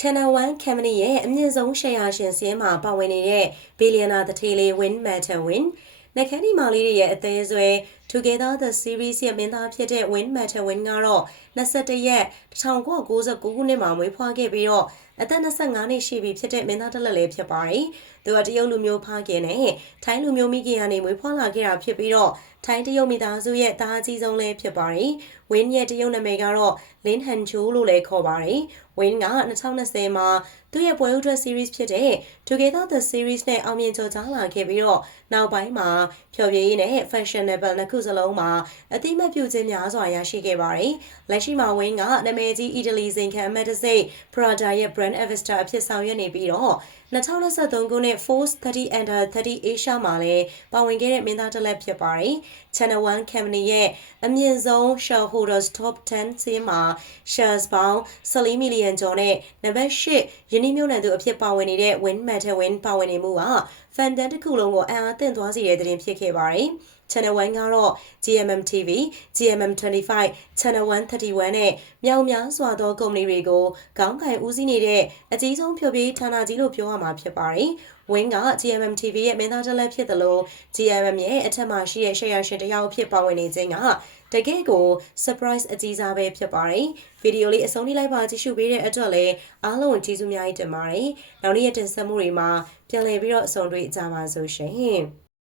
Channel 1 Company ရဲ့အမြင့်ဆုံး share ရှင်စည်းမှာပါဝင်နေတဲ့ billionaire တထေးလေး Win Matter Win နှခမ်းဒီမာလေးတွေရဲ့အသေးဆွဲ Together the series ရဲ့မင်းသားဖြစ်တဲ့ Win Matter Win ကတော့21ရက်1999ခုနှစ်မှာမွေးဖွားခဲ့ပြီးတော့ အသက်25နှစ်ရှိပြီဖြစ်တဲ့မင်းသားတစ်လက်လေးဖြစ်ပါတယ်။သူကတရုတ်လူမျိုးဖခင်နဲ့ထိုင်းလူမျိုးမိခင်ကနေမွေးဖွားလာခဲ့တာဖြစ်ပြီးတော့ထိုင်းတရုတ်မိသားစုရဲ့သားအကြီးဆုံးလည်းဖြစ်ပါတယ်။ Win ရဲ့တရုတ်နာမည်ကတော့ Lin Han Chu လို့လည်းခေါ်ပါတယ်။ Win က2020မှာသူ့ရဲ့ပွဲဥထွက် series ဖြစ်တဲ့ Together the series နဲ့အောင်မြင်ကျော်ကြားလာခဲ့ပြီးတော့နောက်ပိုင်းမှာဖျော်ဖြေရေးနဲ့ fashionable နှစ်ခုစလုံးမှာအတိမတ်ပြုခြင်းများစွာရရှိခဲ့ပါတယ်။လက်ရှိမှာ Win ကနာမည်ကြီး Italy ဇင်ခံအမတ်တစိတ် Prada ရဲ့ brand ambassador အဖြစ်ဆောင်ရွက်နေပြီးတော့2023ခုနှစ် Force 30 Under 30 Asia မှာလည်းပါဝင်ခဲ့တဲ့မင်းသားတစ်လက်ဖြစ်ပါတယ်။ Channel 1 Company ရဲ့အမြင့်ဆုံး shareholders top 10စီးမှာ shares ပေါင်း14 million ကျော်နဲ့နံပါတ်8ယင်းနှမြုံနယ်သူအဖြစ်ပါဝင်နေတဲ့ Win Matter Win ပါဝင်နေမှုက fan တန်းတစ်ခုလုံးကိုအံ့အားသင့်သွားစေတဲ့သတင်းဖြစ်ခဲ့ပါတယ်။ Channel 1ကတော့ GMM TV, GMM 25, Channel 131နဲ့မြောက်များစွာသောကုမ္ပဏီတွေကိုခေါင်းကင်ဦးစီးနေတဲ့အကြီးဆုံးဖြိုပြေးဌာနကြီးလို့ပြောရမှာဖြစ်ပါတယ်။ Win က GMM TV ရဲ့မင်းသားတစ်လက်ဖြစ်တယ်လို့ GMM ရဲ့အထက်မှာရှိတဲ့ share ရှင်တစ်ယောက်အဖြစ်ပါဝင်နေခြင်းကတကယ့်ကို surprise အကြီးစားပဲဖြစ်ပါတယ်။ဗီဒီယိုလေးအဆုံးထိလိုက်ပါကြည့်ရှုပေးတဲ့အတွက်လည်းအားလုံးကျေးဇူးအများကြီးတင်ပါတယ်။နောက်နေ့ရက်တင်ဆက်မှုတွေမှာပြန်လည်ပြီးတော့အဆုံးတွေ့ကြပါစို့ရှင်။